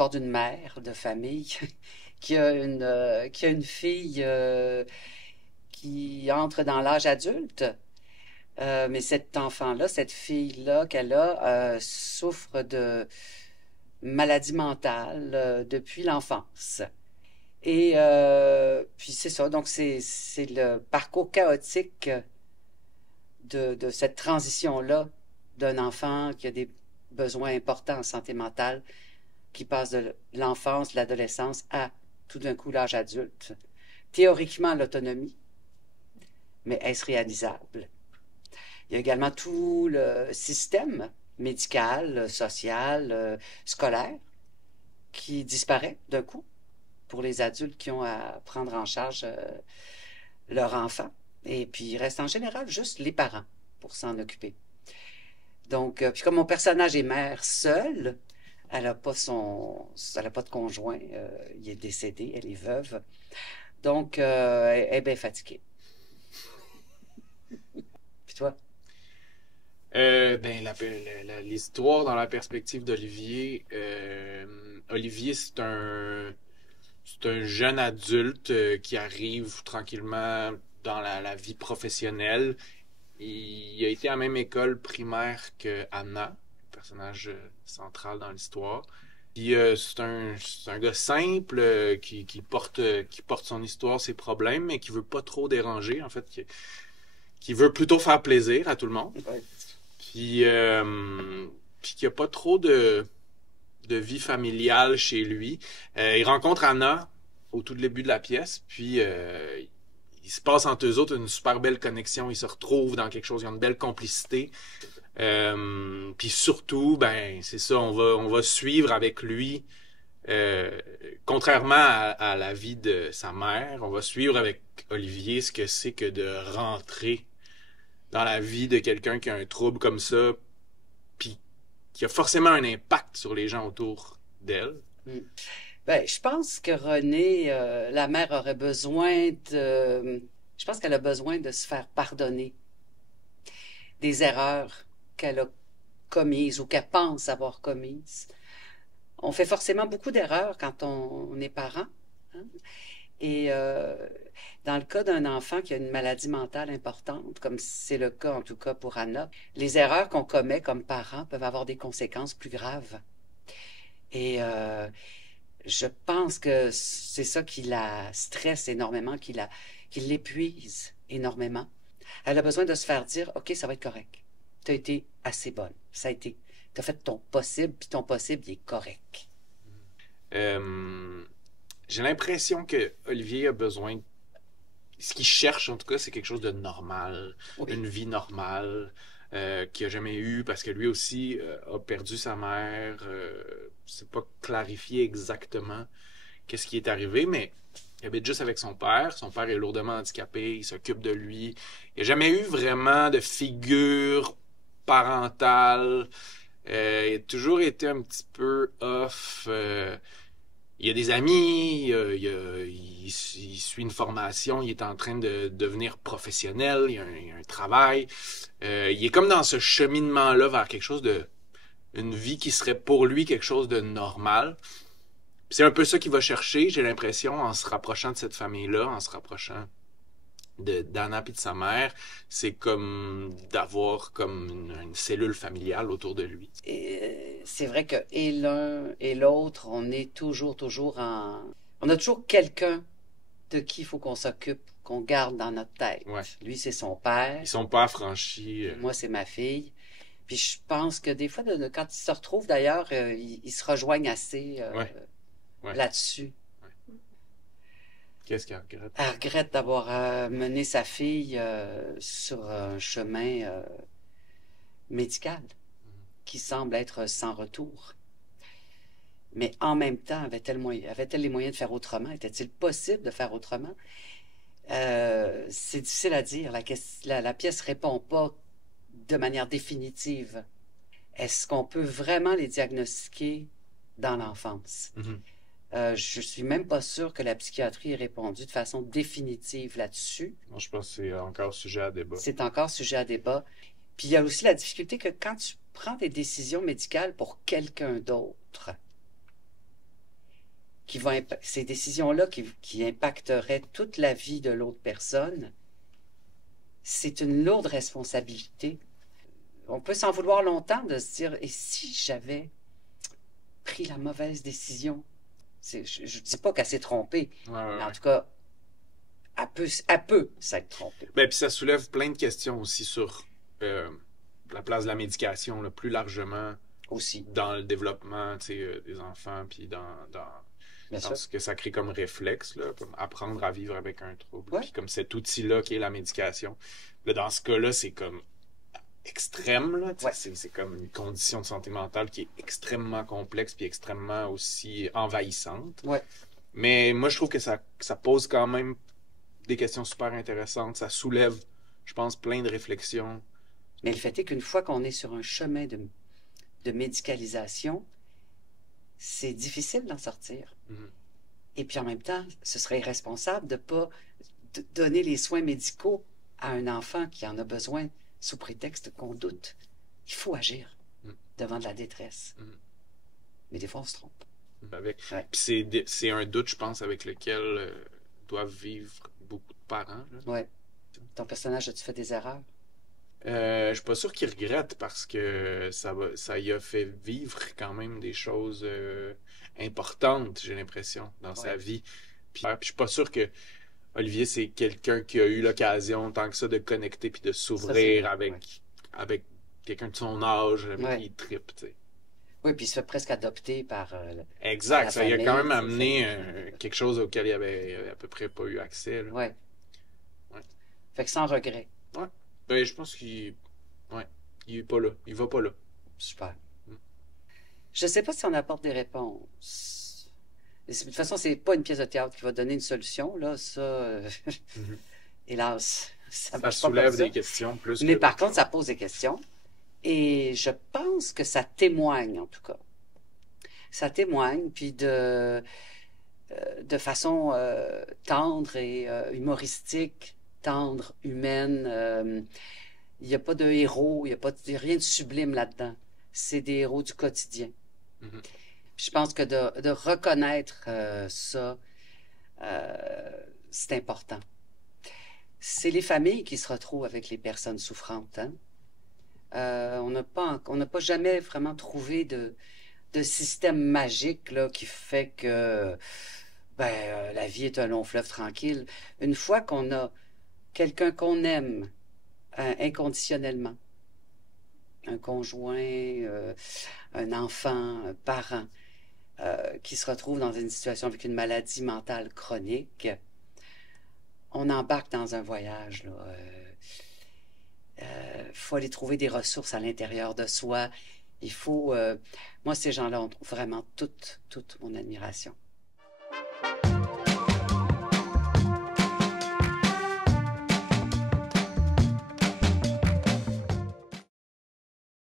l'histoire d'une mère de famille qui a une fille qui entre dans l'âge adulte. Mais cet enfant-là, cette fille-là qu'elle a, souffre de maladie mentale depuis l'enfance. Et puis c'est ça, donc c'est le parcours chaotique de cette transition-là d'un enfant qui a des besoins importants en santé mentale, qui passe de l'enfance, de l'adolescence à tout d'un coup l'âge adulte. Théoriquement l'autonomie, mais est-ce réalisable? Il y a également tout le système médical, social, scolaire qui disparaît d'un coup pour les adultes qui ont à prendre en charge leur enfant. Et puis, il reste en général juste les parents pour s'en occuper. Donc, puis comme mon personnage est mère seule, elle a pas de conjoint, il est décédé, elle est veuve. Donc, elle est bien fatiguée. Puis toi? Ben, l'histoire dans la perspective d'Olivier, Olivier, c'est un jeune adulte qui arrive tranquillement dans la vie professionnelle. Il a été à la même école primaire que Anna, le personnage central dans l'histoire. Puis c'est un gars simple qui porte son histoire, ses problèmes, mais qui veut pas trop déranger, en fait, qui veut plutôt faire plaisir à tout le monde. Ouais. Puis qu'il n'y a pas trop de vie familiale chez lui. Il rencontre Anna au tout début de la pièce, puis il se passe entre eux autres une super belle connexion. Ils se retrouvent dans quelque chose, il y a une belle complicité. Puis surtout, ben c'est ça, on va suivre avec lui, contrairement à la vie de sa mère, on va suivre avec Olivier ce que c'est que de rentrer dans la vie de quelqu'un qui a un trouble comme ça, puis qui a forcément un impact sur les gens autour d'elle. Mm. Ben, je pense que Renée, la mère aurait besoin de... Je pense qu'elle a besoin de se faire pardonner des erreurs qu'elle a commises ou qu'elle pense avoir commises. On fait forcément beaucoup d'erreurs quand on est parent, hein. Et dans le cas d'un enfant qui a une maladie mentale importante, comme c'est le cas en tout cas pour Anna, les erreurs qu'on commet comme parents peuvent avoir des conséquences plus graves. Et je pense que c'est ça qui la stresse énormément, qui l'épuise énormément. Elle a besoin de se faire dire, OK, ça va être correct. Tu as été assez bonne. Tu as fait ton possible, puis ton possible, il est correct. Euh, j'ai l'impression que Olivier a besoin, ce qu'il cherche en tout cas, c'est quelque chose de normal, Oui. une vie normale, qu'il n'a jamais eu, parce que lui aussi a perdu sa mère. C'est pas clarifié exactement qu'est-ce qui est arrivé, mais il habite juste avec son père. Son père est lourdement handicapé, il s'occupe de lui. Il n'a jamais eu vraiment de figure parentale. Il a toujours été un petit peu off. Il y a des amis, il suit une formation, il est en train de devenir professionnel, il y a un travail. Il est comme dans ce cheminement-là vers quelque chose une vie qui serait pour lui quelque chose de normal. C'est un peu ça qu'il va chercher, j'ai l'impression, en se rapprochant de cette famille-là, en se rapprochant d'Anna et de sa mère. C'est comme d'avoir comme une cellule familiale autour de lui. Et c'est vrai que et l'un et l'autre, on est toujours en... On a toujours quelqu'un de qui il faut qu'on s'occupe, qu'on garde dans notre tête. Ouais. Lui, c'est son père. Ils sont pas affranchis. Moi, c'est ma fille. Puis je pense que des fois, quand ils se retrouvent d'ailleurs, ils se rejoignent assez Ouais. Ouais. là-dessus. Ouais. Qu'est-ce qu'elle regrette? Elle regrette d'avoir mené sa fille sur un chemin médical qui semble être sans retour. Mais en même temps, avait-elle les moyens de faire autrement? Était-il possible de faire autrement? C'est difficile à dire. La pièce répond pas de manière définitive. Est-ce qu'on peut vraiment les diagnostiquer dans l'enfance? Je suis même pas sûre que la psychiatrie ait répondu de façon définitive là-dessus. Moi, je pense que c'est encore sujet à débat. C'est encore sujet à débat. Puis il y a aussi la difficulté que quand tu prends des décisions médicales pour quelqu'un d'autre, ces décisions-là qui impacteraient toute la vie de l'autre personne, c'est une lourde responsabilité. On peut s'en vouloir longtemps de se dire, et si j'avais pris la mauvaise décision? Je ne dis pas qu'elle s'est trompée, Ouais, ouais, mais en ouais. tout cas, elle peut s'être trompée. Ben, puis ça soulève plein de questions aussi sur la place de la médication, là, plus largement Aussi, dans le développement, tu sais, des enfants, puis bien dans sûr. ce que ça crée comme réflexe, là, comme apprendre à vivre avec un trouble, Ouais, puis comme cet outil-là qui est la médication. Là, dans ce cas-là, c'est comme extrême, là, tu sais, ouais, c'est comme une condition de santé mentale qui est extrêmement complexe, puis extrêmement aussi envahissante. ouais. Mais moi, je trouve que ça pose quand même des questions super intéressantes. Ça soulève, je pense, plein de réflexions. Mais le fait est qu'une fois qu'on est sur un chemin de médicalisation, c'est difficile d'en sortir. Mhm. Et puis en même temps, ce serait irresponsable de ne pas donner les soins médicaux à un enfant qui en a besoin sous prétexte qu'on doute. Il faut agir Mhm. devant de la détresse. Mhm. Mais des fois, on se trompe. Avec... Ouais. Puis c'est un doute, je pense, avec lequel doivent vivre beaucoup de parents, là. Ouais. Ton personnage, as-tu fait des erreurs? Je suis pas sûr qu'il regrette parce que ça y a fait vivre quand même des choses importantes, j'ai l'impression, dans sa Ouais. vie. Puis je suis pas sûr que Olivier, c'est quelqu'un qui a eu l'occasion, tant que ça, de connecter puis de Ça, c'est s'ouvrir vrai. avec, Ouais. avec quelqu'un de son âge, avec Ouais. qui il trippe, tu sais. Oui, puis il se fait presque adopter par Exact, la ça y a quand famille. même Tu sais, amené quelque chose auquel il avait à peu près pas eu accès, là. ouais. Ouais. Fait que sans regret. Ouais. Ben, je pense qu'il ouais, il est pas là. Il va pas là. Super. Mm. Je sais pas si on apporte des réponses. De toute façon, c'est pas une pièce de théâtre qui va donner une solution, là. Ça, Mhm. hélas, ça Ça marche pas comme soulève ça. des questions plus Mais que par d'autres contre, ça choses. pose des questions. Et je pense que ça témoigne, en tout cas. Ça témoigne, puis de façon tendre et humoristique, tendre, humaine. Il n'y a pas de héros, il y a rien de sublime là-dedans. C'est des héros du quotidien. Mhm. Je pense que de reconnaître ça, c'est important. C'est les familles qui se retrouvent avec les personnes souffrantes, hein? On n'a pas jamais vraiment trouvé de système magique là, qui fait que la vie est un long fleuve tranquille. Une fois qu'on a quelqu'un qu'on aime inconditionnellement, un conjoint, un enfant, un parent, qui se retrouve dans une situation avec une maladie mentale chronique, on embarque dans un voyage, là. Faut aller trouver des ressources à l'intérieur de soi. Il faut... moi, ces gens-là ont vraiment toute mon admiration.